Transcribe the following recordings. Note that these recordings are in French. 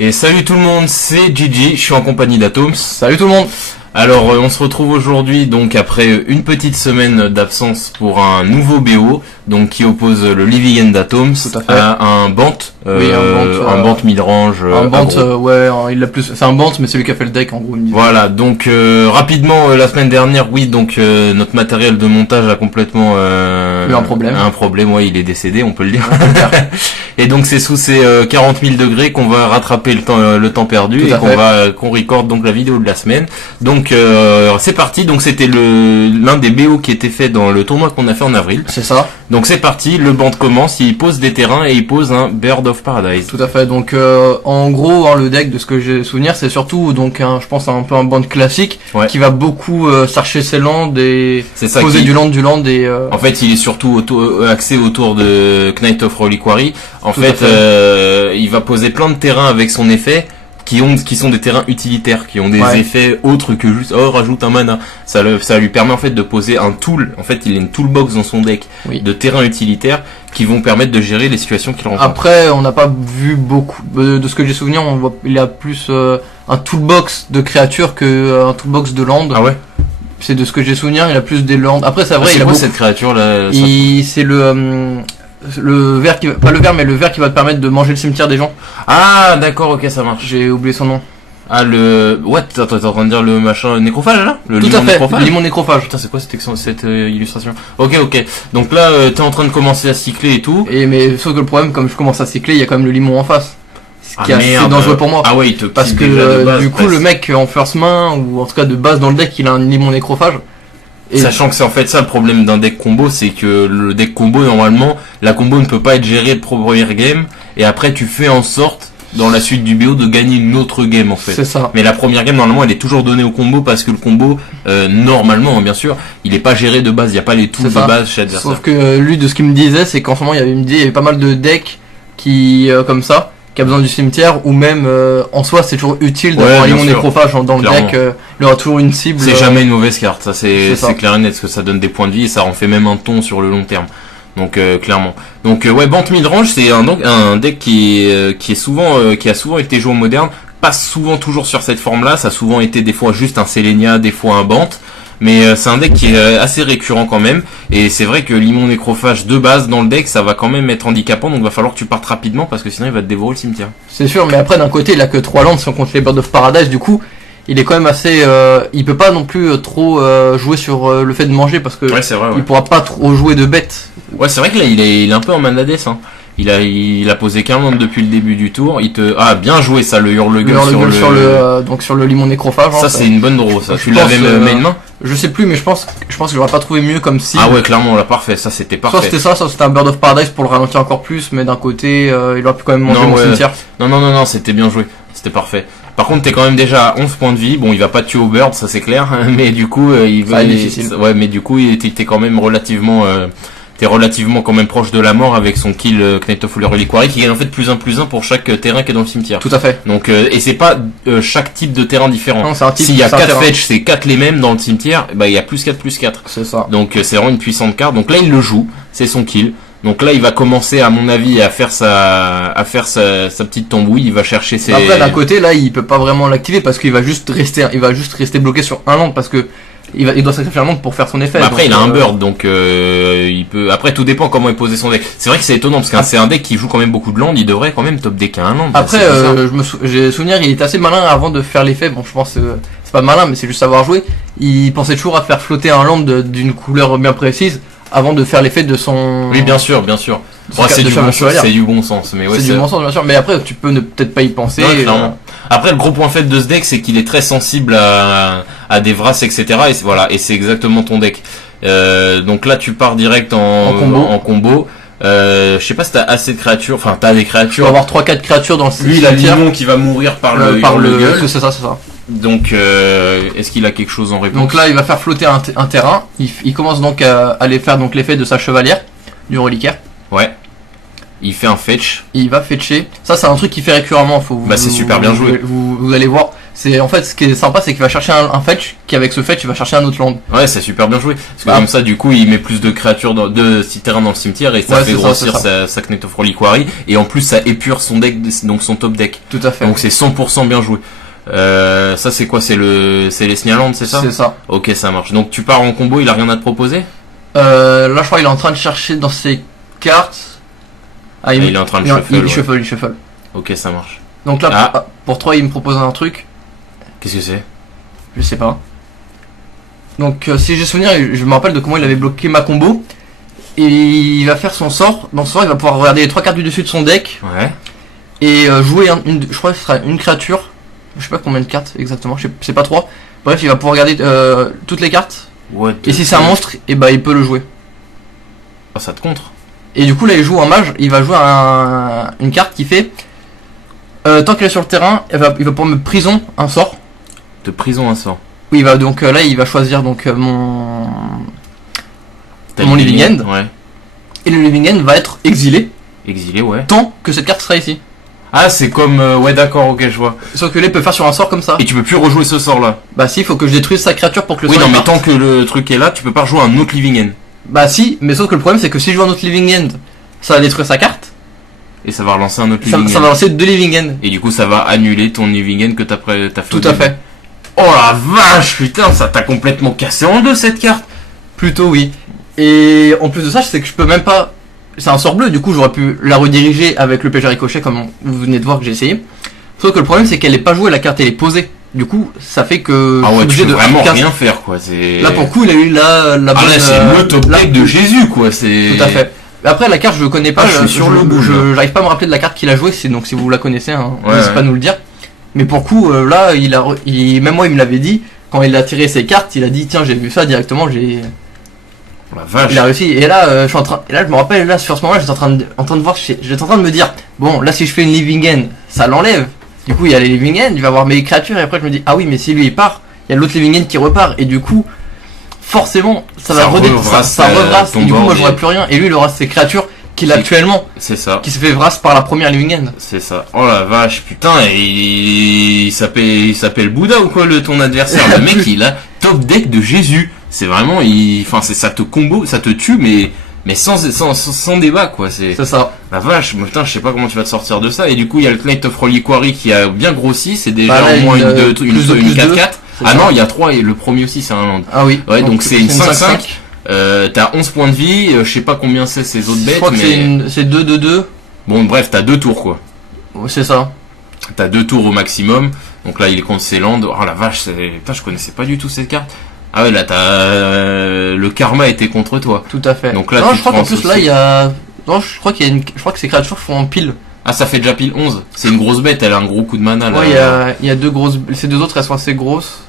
Et salut tout le monde, c'est Gigi, je suis en compagnie d'Atoms. Salut tout le monde. Alors on se retrouve aujourd'hui donc après une petite semaine d'absence pour un nouveau BO donc qui oppose le Living End Atoms à un Bant, un Bant midrange. Un Bant, ouais, il a plus, c'est un Bant mais c'est lui qui a fait le deck en gros. Voilà, donc rapidement la semaine dernière, oui, donc notre matériel de montage a complètement eu un problème. Un problème, ouais, il est décédé, on peut le dire. Et donc c'est sous ces 40 000 degrés qu'on va rattraper le temps perdu et qu'on recorde donc la vidéo de la semaine. Donc c'est parti, donc c'était l'un des BO qui était fait dans le tournoi qu'on a fait en avril. C'est ça. Donc c'est parti, le band commence, il pose des terrains et il pose un Bird of Paradise. Tout à fait, donc en gros le deck de ce que j'ai souvenir c'est surtout donc je pense un peu un band classique qui va beaucoup chercher ses landes et poser du land et... En fait il est surtout axé autour de Knight of Reliquary. En fait il va poser plein de terrains avec son effet qui sont des terrains utilitaires, qui ont des effets autres que juste rajoute un mana. Ça lui permet en fait de poser un tool. En fait, il a une toolbox dans son deck de terrains utilitaires qui vont permettre de gérer les situations qu'il rencontre. Après, on n'a pas vu beaucoup de ce que j'ai souvenir. On voit il a plus un toolbox de créatures que un toolbox de land. Ah ouais. C'est de ce que j'ai souvenir. Il a plus des lands. Après, c'est vrai. Il a beaucoup cette créature là. C'est le ver qui pas le ver mais le ver qui va te permettre de manger le cimetière des gens. Ah d'accord, ok, ça marche. J'ai oublié son nom. Ah le t'es en train de dire le machin nécrophage là, le limon nécrophage. Le limon nécrophage. Putain, c'est quoi cette illustration? Ok. Donc là t'es en train de commencer à cycler et tout. Mais sauf que le problème, comme je commence à cycler, il y a quand même le limon en face. Ce qui est assez dangereux pour moi. Ah ouais, il te parce que du coup le mec en first main ou en tout cas de base dans le deck, il a un limon nécrophage. Et sachant que c'est en fait ça le problème d'un deck combo, c'est que le deck combo normalement la combo ne peut pas être gérée de première game et après tu fais en sorte dans la suite du BO de gagner une autre game en fait. C'est ça. Mais la première game normalement elle est toujours donnée au combo parce que le combo normalement bien sûr il est pas géré de base, il y a pas les tools de base chez l'adversaire. Sauf que lui de ce qu'il me disait c'est qu'en ce moment il y avait pas mal de decks qui comme ça qui a besoin du cimetière ou même en soi c'est toujours utile d'avoir un limon nécrophage dans le deck, il aura toujours une cible. C'est jamais une mauvaise carte, ça c'est clair et net parce que ça donne des points de vie et ça en fait même un ton sur le long terme. Donc clairement. Donc Bant midrange c'est un deck qui a souvent été joué au moderne, pas souvent toujours sur cette forme là, ça a souvent été des fois juste un Selenia, des fois un Bant. Mais c'est un deck qui est assez récurrent quand même. Et c'est vrai que limon nécrophage de base dans le deck, ça va quand même être handicapant. Donc il va falloir que tu partes rapidement parce que sinon il va te dévorer le cimetière. C'est sûr, mais après d'un côté il a que 3 landes si on compte les Bird of Paradise. Du coup il est quand même assez... il peut pas non plus trop jouer sur le fait de manger parce que il pourra pas trop jouer de bêtes. Ouais, c'est vrai que là il est un peu en manades hein. Il a posé qu'un land depuis le début du tour. Bien joué ça, le hurle-gueule sur le limon nécrophage. Ça c'est une bonne draw ça. Tu l'avais main main. Je sais plus mais je pense que j'aurais pas trouvé mieux comme si. Ah ouais, clairement là parfait, ça c'était parfait. Soit c'était un Bird of Paradise pour le ralentir encore plus, mais d'un côté il aurait pu quand même manger mon cimetière. Non, c'était bien joué. C'était parfait. Par contre, t'es quand même déjà à 11 points de vie. Bon, il va pas te tuer au Bird, ça c'est clair, mais du coup, difficile. Mais du coup, t'es quand même relativement quand même proche de la mort avec son kill Knight of Reliquary qui gagne en fait +1/+1 pour chaque terrain qui est dans le cimetière. Tout à fait. Donc et c'est pas chaque type de terrain différent. Non, c'est un type. S'il y a 4 fetch, c'est 4 les mêmes dans le cimetière, il y a +4/+4. C'est ça. Donc c'est vraiment une puissante carte. Donc là il le joue, c'est son kill. Donc là il va commencer à mon avis à faire sa petite tambouille, il va chercher ses... Après d'un côté là il peut pas vraiment l'activer parce qu'il va juste rester bloqué sur un land parce que il doit sacrifier un land pour faire son effet. Bah après il a un bird donc il peut. Après tout dépend comment il posait son deck. C'est vrai que c'est étonnant parce que c'est un deck qui joue quand même beaucoup de land, il devrait quand même top deck à un land. Après j'ai souvenir il était assez malin avant de faire l'effet. Bon je pense c'est pas malin mais c'est juste savoir jouer. Il pensait toujours à faire flotter un land d'une couleur bien précise avant de faire l'effet de son... Oui bien sûr. C'est du bon sens mais ouais, c'est du bon sens bien sûr mais après tu peux ne peut-être pas y penser. Non, Après le gros point faible de ce deck c'est qu'il est très sensible à des Vras etc et c'est exactement ton deck. Donc là tu pars direct en combo. Je sais pas si t'as assez de créatures, enfin t'as des créatures. Tu vas avoir 3-4 créatures dans le cimetière. Lui il a le limon qui va mourir par le gueule. C'est ça. Donc est-ce qu'il a quelque chose en réponse? Donc là il va faire flotter un terrain. Il commence donc à aller faire donc l'effet de sa chevalière du reliquaire. Ouais. Il fait un fetch. Il va fetcher. Ça, c'est un truc qu'il fait récurremment. C'est super bien joué. Vous allez voir. C'est en fait ce qui est sympa, c'est qu'il va chercher un fetch, qui avec ce fetch, il va chercher un autre land. Ouais, c'est super bien joué. Parce que comme ça, du coup, il met plus de créatures de terrain dans le cimetière et ça fait grossir sa Knight of Reliquary. Et en plus, ça épure son deck, donc son top deck. Tout à fait. Donc c'est 100% bien joué. Ça c'est quoi? C'est les Signaland, c'est ça? C'est ça. Ok, ça marche. Donc tu pars en combo, il a rien à te proposer? Là, je crois qu'il est en train de chercher dans ses cartes. Il est en train de shuffle. Il shuffle. Ok, ça marche. Donc là, pour 3, il me propose un truc. Qu'est-ce que c'est? Je sais pas. Donc si j'ai souvenir, je me rappelle de comment il avait bloqué ma combo. Et il va faire son sort. Dans ce sort, il va pouvoir regarder les 3 cartes du dessus de son deck. Ouais. Et jouer je crois que ce sera une créature. Je sais pas combien de cartes exactement, c'est pas 3. Bref, il va pouvoir regarder toutes les cartes. Et si c'est un monstre, et il peut le jouer. Ah, ça te contre. Et du coup là il joue un mage, il va jouer une carte qui fait tant qu'elle est sur le terrain, il va pouvoir me prison un sort. De prison un sort. Oui, il va donc là il va choisir donc mon Living End. Ouais. Et le Living End va être exilé. Exilé, ouais. Tant que cette carte sera ici. Ah, c'est comme ouais, d'accord, ok, je vois. Sauf que là il peut faire sur un sort comme ça. Et tu peux plus rejouer ce sort là. Bah si, il faut que je détruise sa créature pour que le sort. Oui, non, mais parte. tant que le truc est là, tu peux pas rejouer un autre Living End. Bah si, mais sauf que le problème c'est que si je joue un autre Living End, ça va détruire sa carte. Et ça va relancer un autre Living End. Ça va lancer 2 Living End. Et du coup ça va annuler ton Living End que t'as fait. Tout à fait. Oh la vache, putain, ça t'a complètement cassé en deux cette carte. Plutôt oui. Et en plus de ça, c'est que je peux même pas... C'est un sort bleu, du coup j'aurais pu la rediriger avec le PG ricochet comme vous venez de voir que j'ai essayé. Sauf que le problème c'est qu'elle est pas jouée, la carte elle est posée. Du coup ça fait que... Ah ouais, tu peux vraiment rien faire quoi. Là pour le coup il a eu la bonne... Ah là c'est le top deck de Jésus quoi. Tout à fait. Après la carte je connais pas, je suis sur le bout. J'arrive pas à me rappeler de la carte qu'il a jouée, donc si vous la connaissez, hein, ouais, n'hésitez pas à nous le dire. Mais pour le coup là, même moi il me l'avait dit, quand il a tiré ses cartes, il a dit tiens j'ai vu ça directement, La vache. Il a réussi. Et là, je me rappelle, là, sur ce moment-là, j'étais en train de me dire, bon, là, si je fais une Living End, ça l'enlève. Du coup, il y a les Living End, il va avoir mes créatures, et après, je me dis, ah oui, mais si lui, il part, il y a l'autre Living End qui repart, et du coup, forcément, ça rebrasse, et du coup, moi, j'aurai plus rien, et lui, il aura ses créatures qu'il a actuellement. C'est ça. Qui se fait vrasse par la première Living End. C'est ça. Oh la vache, putain, il s'appelle Bouddha ou quoi, ton adversaire? Le mec, il a top deck de Jésus. C'est vraiment, ça te combo, ça te tue, mais sans débat, quoi. C'est ça. La vache, putain, je sais pas comment tu vas te sortir de ça. Et du coup, il y a le Knight of Reliquary qui a bien grossi, c'est déjà au moins une 4-4. Ah non, il y a 3 et le premier aussi, c'est un land. Ah oui. Ouais, donc c'est une 5-5. T'as 11 points de vie, je sais pas combien c'est ces autres bêtes, je crois que c'est 2-2-2. Bon, bref, t'as 2 tours, quoi. C'est ça. T'as 2 tours au maximum. Donc là, il est contre ses lands. Oh la vache, putain, je connaissais pas du tout cette carte. Ah ouais, là le karma était contre toi. Tout à fait. Donc là, non, je crois qu'en plus là il y a... Non, je crois que ces créatures font en pile. Ah, ça fait déjà pile 11. C'est une grosse bête, elle a un gros coup de mana là. Ouais, il y a 2 grosses... Ces 2 autres elles sont assez grosses.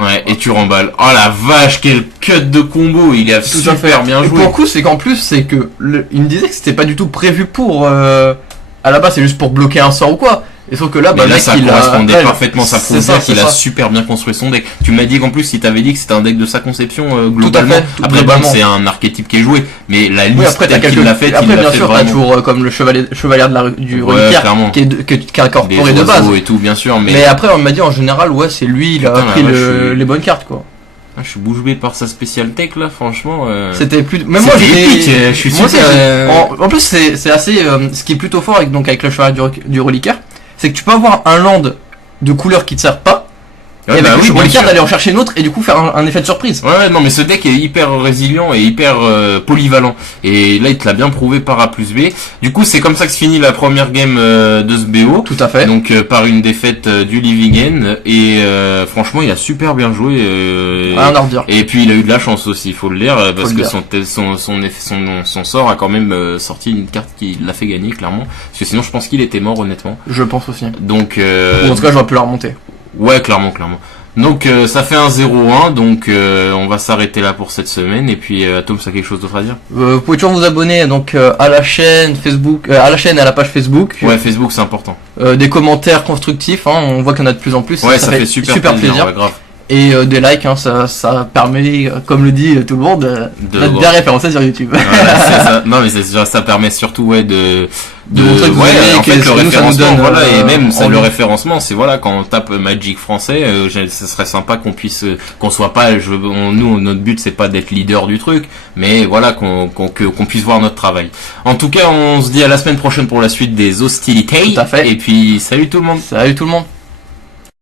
Ouais, et tu remballes. Oh la vache, quel cut de combo, il a super bien joué. Et pour le coup, c'est qu'en plus, c'est que il me disait que c'était pas du tout prévu pour... À la base, c'est juste pour bloquer un sort ou quoi. Et sauf que là, là ça correspondait parfaitement, ça prouve bien qu'il a super bien construit son deck. Tu m'as dit qu'en plus, il t'avait dit que c'était un deck de sa conception globalement. Après, bon, c'est un archétype qui est joué, mais la liste qu'il l'a fait, après, bien sûr, t'as toujours comme le chevalier du reliquaire qui est incorporé de base. Et tout, bien sûr, mais après, on m'a dit en général, ouais, c'est lui, il a pris les bonnes cartes, quoi. Je suis bouche bée par sa spéciale tech là, franchement. C'était plus. Même moi, je suis sûr. En plus, c'est assez. Ce qui est plutôt fort avec le chevalier du reliquaire, c'est que tu peux avoir un land de couleur qui te sert pas, et avec le reliquaire d'aller en chercher une autre et du coup faire un effet de surprise. Ouais, non, mais ce deck est hyper résilient et hyper polyvalent. Et là, il te l'a bien prouvé par A plus B. Du coup, c'est comme ça que se finit la première game de ce BO. Tout à fait. Donc, par une défaite du Living End. Et franchement, il a super bien joué. Rien à redire. Et puis, il a eu de la chance aussi, il faut le dire, parce que son sort a quand même sorti une carte qui l'a fait gagner, clairement. Parce que sinon, je pense qu'il était mort, honnêtement. Je pense aussi. Donc, ou en tout cas, j'aurais pu la remonter. Ouais, clairement. Donc ça fait un 0-1, donc on va s'arrêter là pour cette semaine. Et puis Tom, ça a quelque chose d'autre à dire? Vous pouvez toujours vous abonner donc à la chaîne Facebook, à la chaîne et à la page Facebook. Ouais, Facebook c'est important. Des commentaires constructifs, hein, on voit qu'il y en a de plus en plus. Ouais, ça fait super plaisir. Ouais, grave. Et des likes, hein, ça permet, comme le dit tout le monde, d'être bien référencé sur YouTube. Voilà, c'est ça. Non, mais ça permet surtout, ouais, de montrer que vous aimez, en fait, le référencement, voilà, et même, le référencement, c'est voilà, quand on tape Magic français, ce serait sympa qu'on puisse, qu'on soit pas, nous, notre but, c'est pas d'être leader du truc, mais voilà, qu'on puisse voir notre travail. En tout cas, on se dit à la semaine prochaine pour la suite des hostilités. Tout à fait. Et puis, salut tout le monde. Salut tout le monde.